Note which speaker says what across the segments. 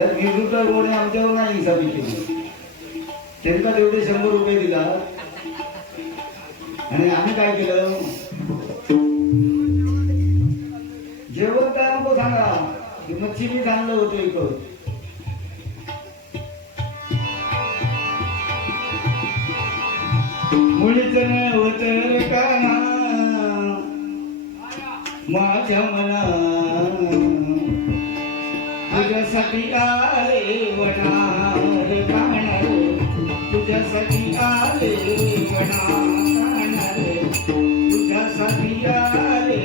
Speaker 1: तर वीस रुपये गोणे आमच्यावर नाही हिसाबी केली त्यांना तेवढे शंभर रुपये दिला. आणि आम्ही काय केलं? जेवण काय नको सांगा. की मच्छी मी चांगलं होतो इकडं मुळीच होत का? माझ्या मना तुझ्यासाठी आले वनार काणार तुझ्यासाठी आले वनार तुझ्यासाठी आले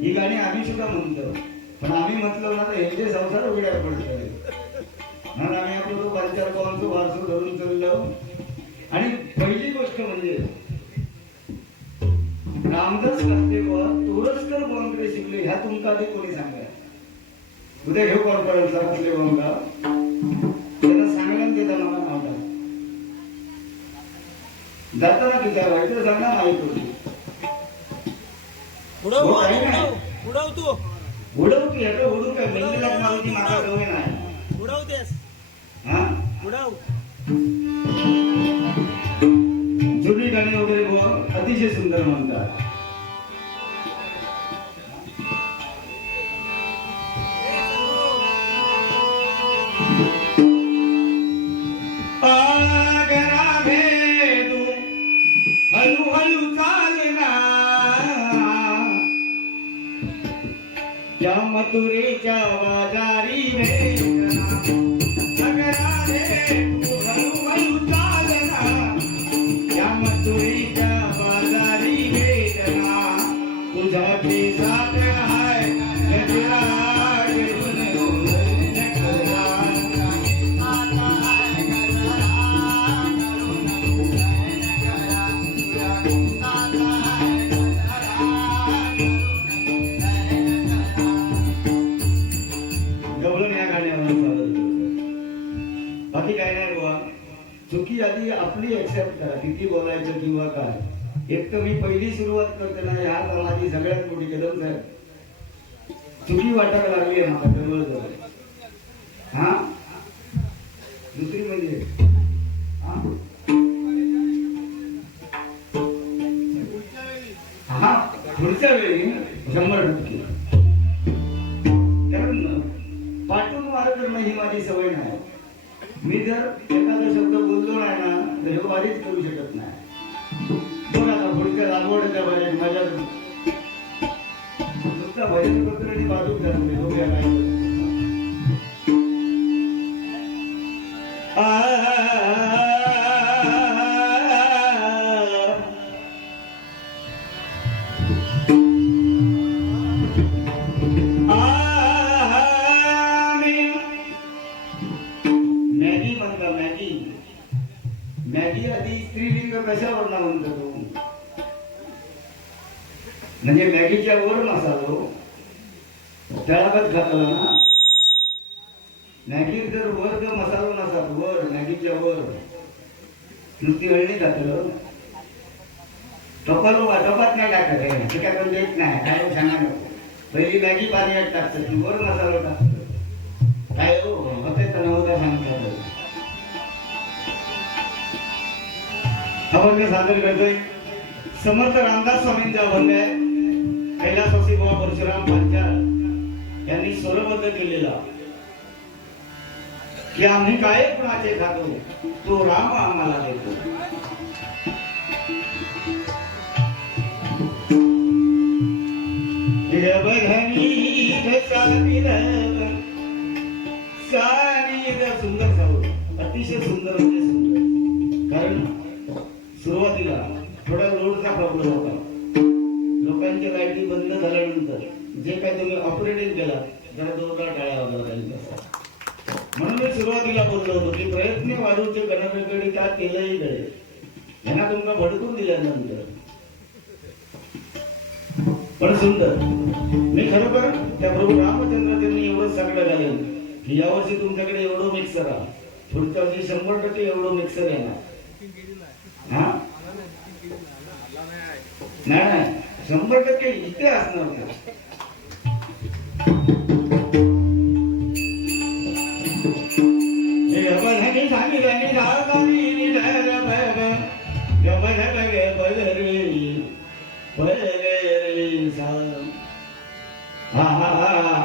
Speaker 1: ही गाणी आम्ही सुद्धा म्हणतो. पण आम्ही म्हटलं ना तर यांचे संसार उघड्या पडतो. जाताना किती सांगा माहीत होती
Speaker 2: उडव
Speaker 1: हो, नाही.
Speaker 2: उडव उडव तू.
Speaker 1: उडव की ह्याचं उडू काय? मेंदीला मारुती मागा जवळ नाही.
Speaker 2: उडव तेस
Speaker 1: हा?
Speaker 2: उडव.
Speaker 1: जुनी गाणी वगैरे अतिशय सुंदर म्हणतात. मथुरेच्या वाजारी रे. आधी आपली एक्सेप्ट करा किती बोलायचं किंवा काय. एक तर मी पहिली सुरुवात करते ना ह्या कामाची सगळ्यात मोठी कदम साहेब चुकी वाटायला लागली आहे मला जवळ जवळ. हा? दुसरी म्हणजे? हा? पुढच्या वेळी शंभर टक्के. कारण पाठवून मारत करणं ही माझी सवय नाही. मी जर उमेदवारीच करू शकत नाही. बघ आता पुढच्या लागवडच्या बऱ्याच माझ्या नुसता भजन प्रकरणी बाजूक धरले बघूया स्त्रीलिंग कशावर म्हणतो जातो? म्हणजे मॅगीच्या वर मसालो तळागत घातला ना? मॅगी जर वर जर मसालो नसा वर मॅगीच्या वर नुसती हळणी घातलं टोपालो टोपात नाही टाकत ते काय पण देत नाही. काय हो सांगा पहिली मॅगी पाण्यात टाकतात वर मसालो टाकतो काय हो? होते तर नव्हता सांगतात आपण मी सादर करतोय. समर्थ रामदास स्वामींच्या वन्य कैलासवासी बाबा परशुराम पांचाळ यांनी स्वरबद्ध केलेला. की आम्ही काय कुणाचे खातो तो राम आम्हाला देतो. निरवधनी सुंदर सावळ अतिशय सुंदर म्हणजे सुंदर. सुरुवातीला थोडा रोडचा प्रॉब्लेम होता. लोकांच्या लाईटी बंद झाल्यानंतर जे काही तुम्ही ऑपरेटिंग केला जरा जोरदार टाळ्या वगैरे त्यांच्या म्हणून मी सुरुवातीला बोललो होतो की प्रयत्न वाढूचे गणवेकडे त्या केलंही गळे यांना तुमका भडकून दिल्यानंतर. पण सुंदर मी खरोखर त्या प्रभू रामचंद्र त्यांनी एवढं सगळं घालेल की यावर्षी तुमच्याकडे एवढं मिक्सर आहे. पुढच्या वर्षी शंभर टक्के एवढं मिक्सर येणार नाही नाही. शंभर टक्के इथे असणार ते. हा हा हा.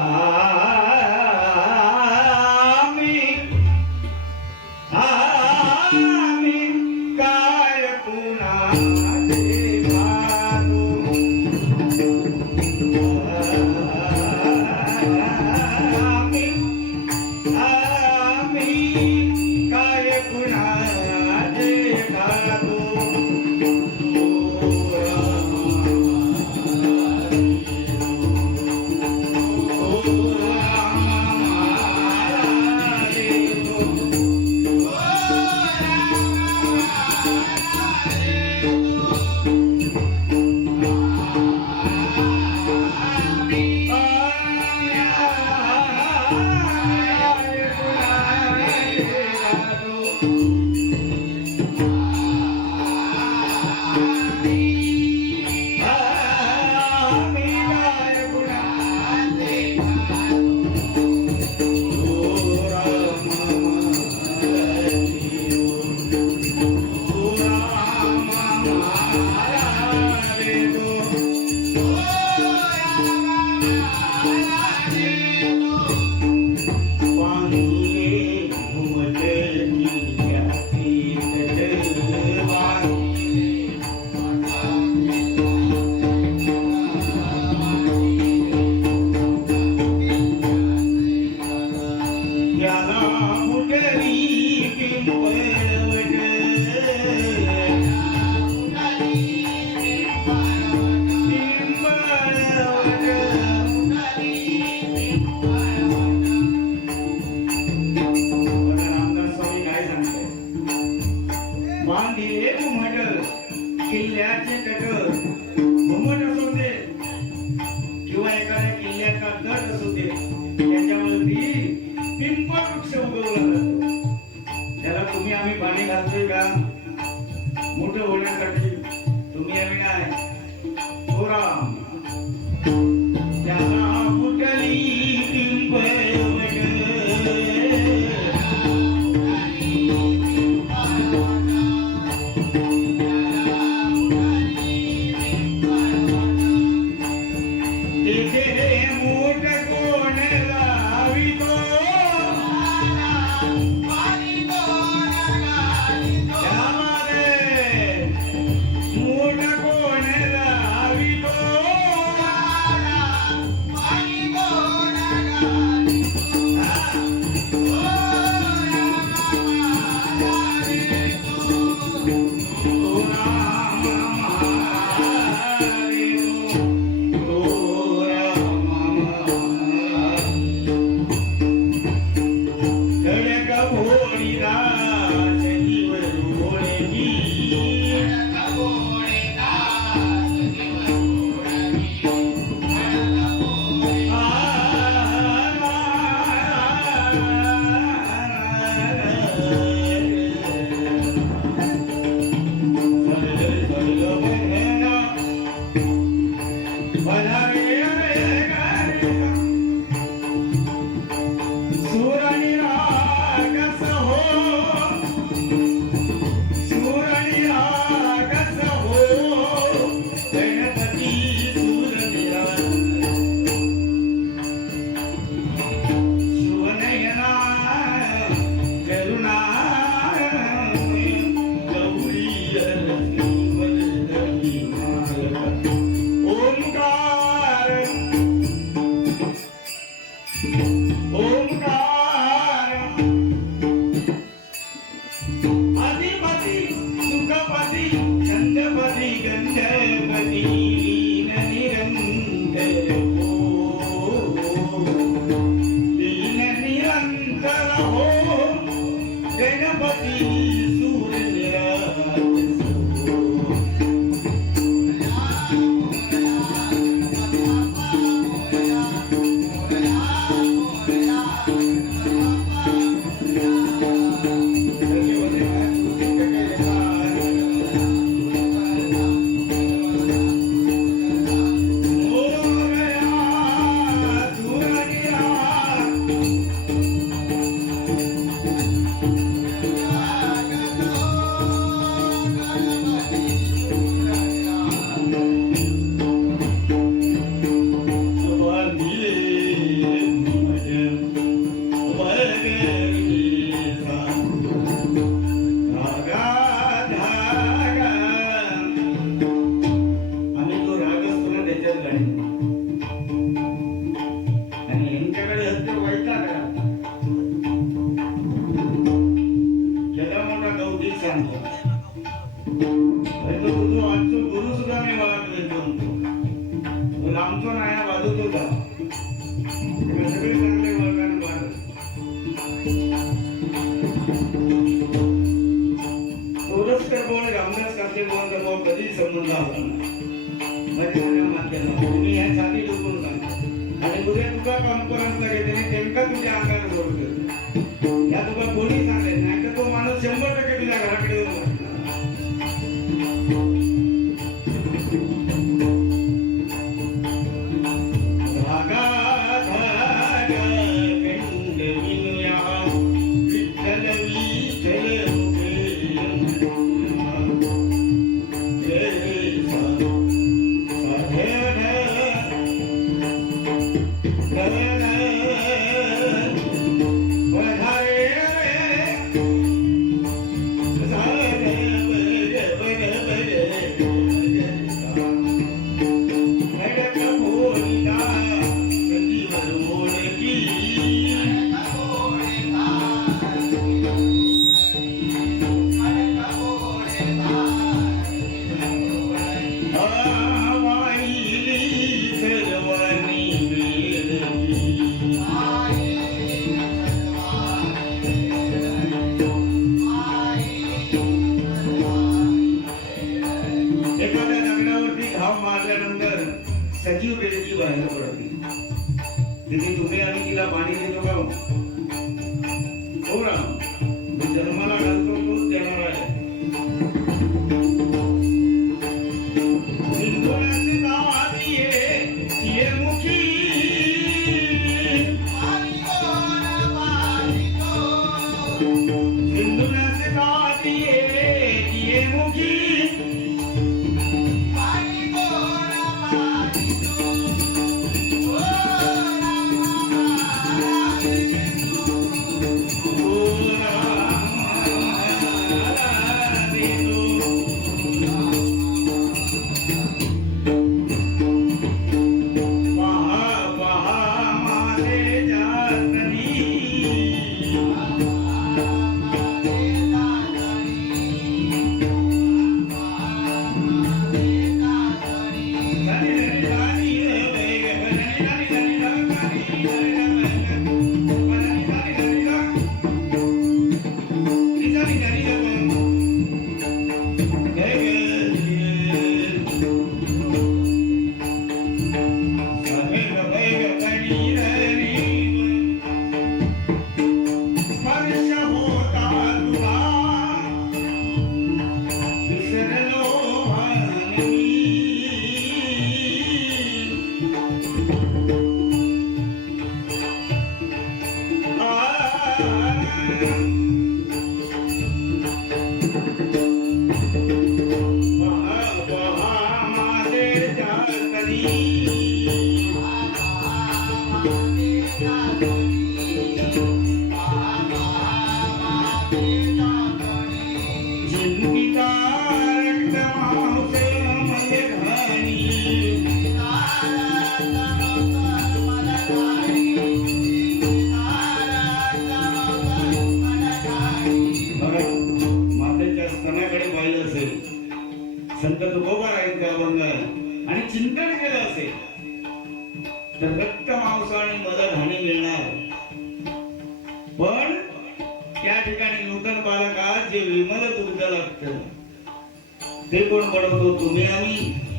Speaker 1: त्याला तुम्ही आम्ही पाणी घालतोय का? मोठं होण्यासाठी तुम्ही आम्ही काय? हो त्याला Thank you. ఆయన వదులుతుందా કોલેજ કરવો અને રામદાસ સાથે બોલ કરવો બધી સંબંધ આવતા નથી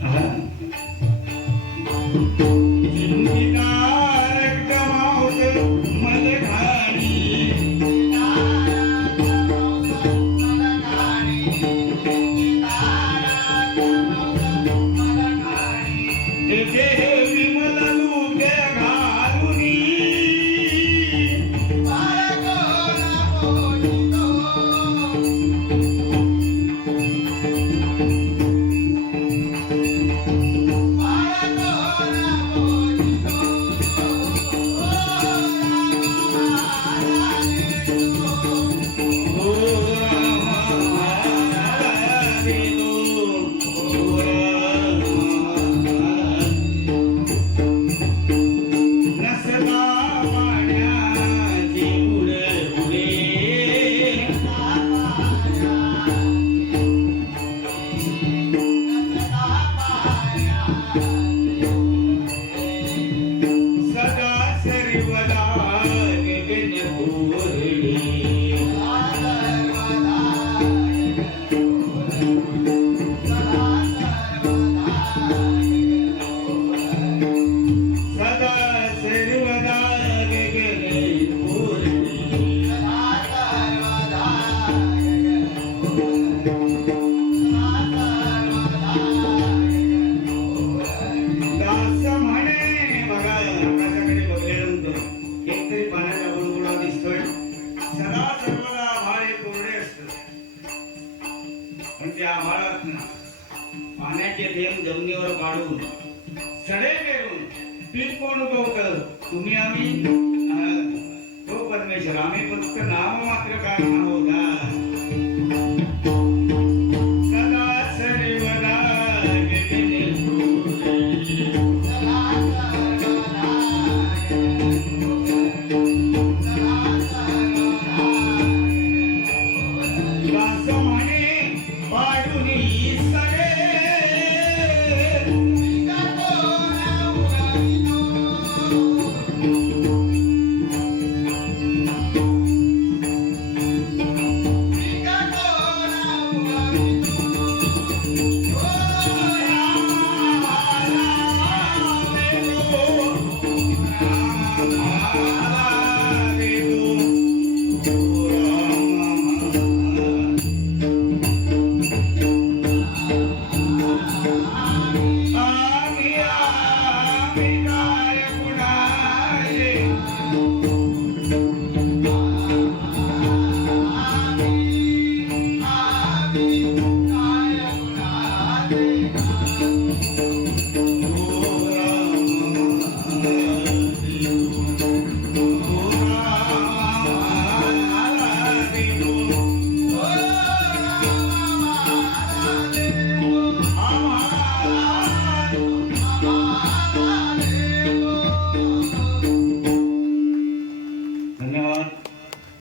Speaker 1: आम्ही amor. पण म्हणजे आम्हाला पाण्याचे थेंब जमिनीवर पाडून सडे पेरून पीक कोण तुम्ही आम्ही तो परमेश्वर. आम्ही फक्त नाम मात्र काय आहोत